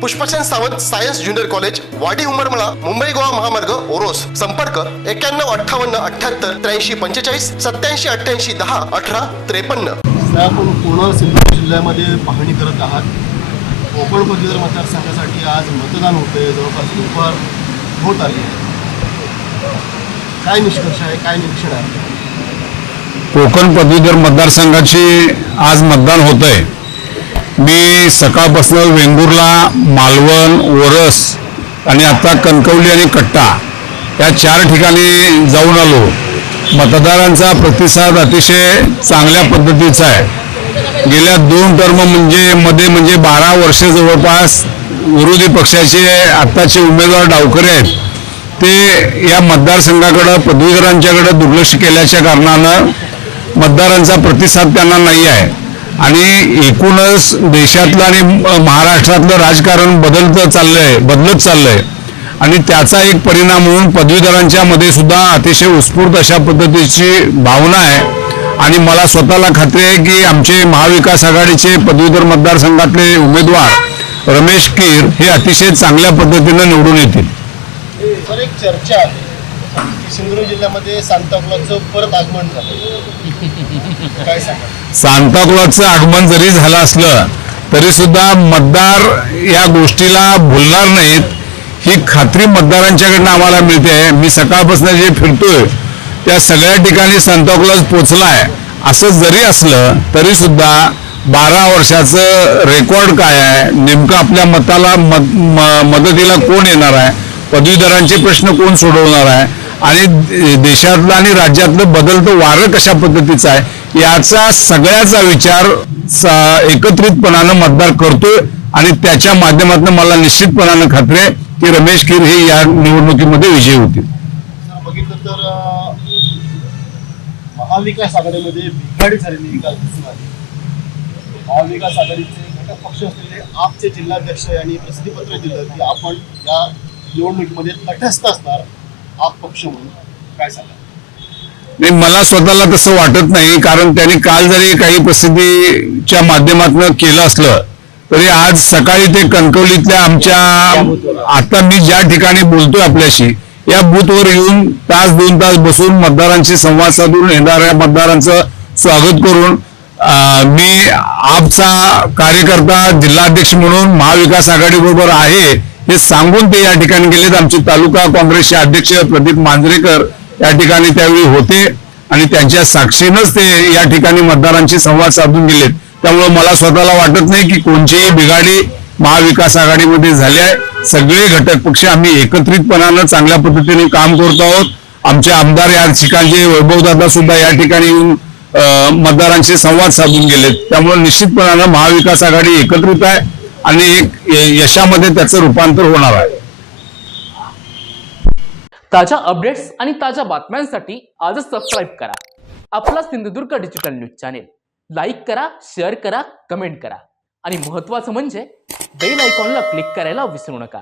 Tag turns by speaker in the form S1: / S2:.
S1: Pushpasen Sawant science junior college Wadi Umarmala Mumbai Goa महामार्ग ओरोस. संपर्क एक्क्याण्णव अठ्ठावन्न अठ्ठ्याहत्तर त्र्याऐंशी पंचेचाळीस सत्याऐंशी अठ्ठ्याऐंशी दहा अठरा त्रेपन्न.
S2: आपण पूर्ण सिंधुदुर्ग जिल्ह्यामध्ये पाहणी करत आहात? कोकण पदवीधर मतदारसंघासाठी आज मतदान होते जवळपास दुपार होत आली आहे. काय निष्कर्ष आहे? काय निरीक्षण आहे?
S3: कोकण पदवीधर मतदारसंघाची आज मतदान होत आहे मी सकाळपासून वेंगुर्ला मालवण ओरस आणि आता कणकवली आणि कट्टा या चार ठिकाणी जाऊन आलो. मतदारांचा प्रतिसाद अतिशय चांगल्या पद्धतीचा आहे. गेल्या दोन टर्म म्हणजे मध्ये म्हणजे बारा वर्ष जवळपास विरोधी पक्षाचे आत्ताचे उमेदवार डावकरे आहेत. ते या मतदारसंघाकडं पदवीधरांच्याकडं दुर्लक्ष केल्याच्या कारणानं मतदारांचा प्रतिसाद त्यांना नाही आहे. आणि एकूणच देशातलं आणि महाराष्ट्रातलं राजकारण बदलतं चाललंय बदलत चाललंय. आणि त्याचा एक परिणाम म्हणून पदवीधरांच्या मध्ये सुद्धा अतिशय उत्स्फूर्त अशा पद्धतीची भावना आहे. आणि मला स्वतःला खात्री आहे की आमचे महाविकास आघाडीचे पदवीधर मतदारसंघातले उमेदवार रमेश कीर हे अतिशय चांगल्या पद्धतीनं निवडून येतील.
S2: सिंधुदुर्ग जिल्ह्यामध्ये सांताक्लॉजचं परत आगमन झालं. काय सांगा
S3: सांताक्लॉजचं आगमन जरी झालं असलं तरी सुद्धा मतदार या गोष्टीला भुलणार नाहीत. ही खात्री मतदारांच्याकडनं आम्हाला मिळते. मी सकाळपासून जे फिरतोय त्या सगळ्या ठिकाणी सांताक्लॉज पोचलाय. असं जरी असलं तरी सुद्धा बारा वर्षाचं रेकॉर्ड काय आहे? नेमकं आपल्या मताला मत मदतीला कोण येणार आहे? पदवीधरांचे प्रश्न कोण सोडवणार आहे? आणि देशातलं आणि राज्यातलं बदलतं वारं कशा पद्धतीचं आहे याचा सगळ्याचा विचार एकत्रितपणानं मतदार करतोय आणि त्याच्या माध्यमातून मला निश्चितपणानं खात्री आहे की रमेश खीर हे या निवडणुकीमध्ये विजयी होतील.
S2: महाविकास आघाडीमध्ये बिघाडी झालेली काल दिसून आली महाविकास आघाडीचे घटक पक्ष असलेले आपचे जिल्हाध्यक्ष यांनी प्रसिद्धीपत्र दिलं की आपण या निवडणुकीमध्ये तटस्थ असणार. पक्ष म्हणून काय सांगा?
S3: नाही मला स्वतःला तसं वाटत नाही कारण त्यांनी काल जरी काही प्रसिद्धीच्या माध्यमातून केलं असलं तरी आज सकाळी ते कणकवलीतल्या आमच्या आता मी ज्या ठिकाणी बोलतोय आपल्याशी या बूथवर येऊन तास दोन तास बसून मतदारांशी संवाद साधून येणाऱ्या मतदारांचं स्वागत करून मी आपचा कार्यकर्ता जिल्हाध्यक्ष म्हणून महाविकास आघाडी बरोबर आहे हे सांगून ते या ठिकाणी गेलेत. आमचे तालुका काँग्रेसचे अध्यक्ष प्रदीप मांजरेकर या ठिकाणी त्यावेळी होते आणि त्यांच्या साक्षीनंच ते या ठिकाणी मतदारांशी संवाद साधून गेलेत. त्यामुळे मला स्वतःला वाटत नाही की कोणतीही बिघाडी महाविकास आघाडीमध्ये झाली आहे. सगळे घटक पक्ष आम्ही एकत्रितपणानं चांगल्या पद्धतीने काम करतो आहोत. आमचे आमदार या ठिकाणचे वैभवदादा सुद्धा या ठिकाणी येऊन मतदारांशी संवाद साधून गेलेत. त्यामुळे निश्चितपणानं महाविकास आघाडी एकत्रित आहे. आणि एक यशामध्ये त्याचं रूपांतर होणार आहे.
S4: ताज्या अपडेट्स आणि ताज्या बातम्यांसाठी आजच सबस्क्राईब करा. आपला Sindhudurg digital news channel like करा शेअर करा कमेंट करा. आणि महत्वाचं म्हणजे बेल आयकॉनला क्लिक करायला विसरू नका.